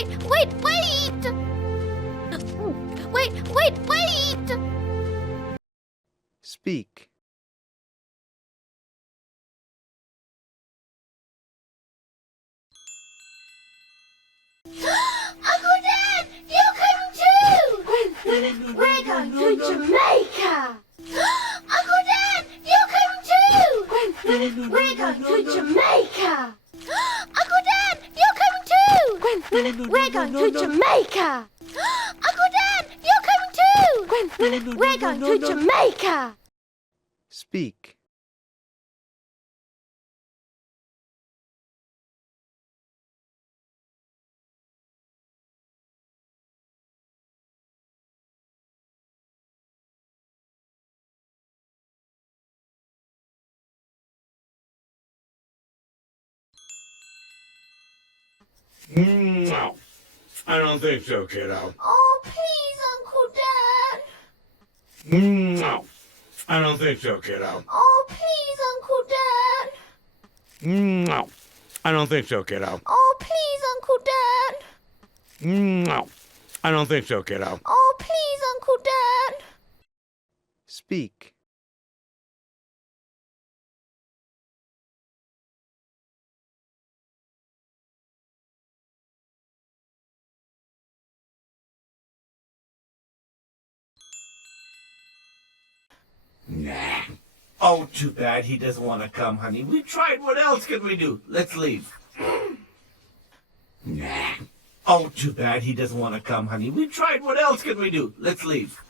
Wait! Wait! Speak. Uncle Dan, you're coming too! We're going to Jamaica! Uncle Dan, you're coming too! We're going to Jamaica! Uncle Dan, you're coming too! We're going to Jamaica! Uncle Dan, you're coming too! We're going to Jamaica! Speak. No, I don't think so, kiddo. Oh, please, Uncle Dan! No, I don't think so, kiddo. Oh, please, Uncle Dan! No, I don't think so, kiddo. Oh, please, Uncle Dan! No, I don't think so, kiddo. Oh, please, Uncle Dan! Speak. Nah. Oh, too bad he doesn't want to come, honey. We tried. What else can we do? Let's leave. Nah. Oh, too bad he doesn't want to come, honey. We tried. What else can we do? Let's leave.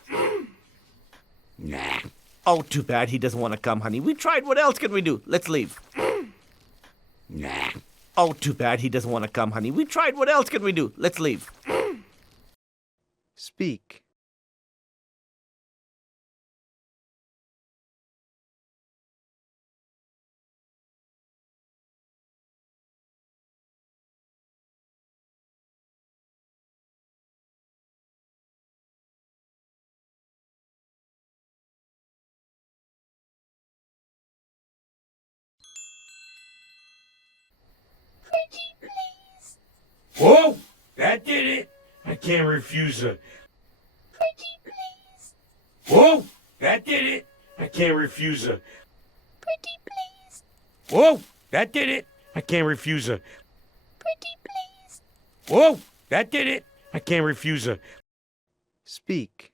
Nah. Oh, too bad he doesn't want to come, honey. We tried. What else can we do? Let's leave. Nah. Oh, too bad he doesn't want to come, honey. We tried. What else can we do? Let's leave. Speak. Pretty please. Whoa, that did it. I can't refuse her. Pretty please. Whoa, that did it. I can't refuse her. Pretty please. Whoa, that did it. I can't refuse her. Pretty please. Whoa, that did it. I can't refuse her. Speak.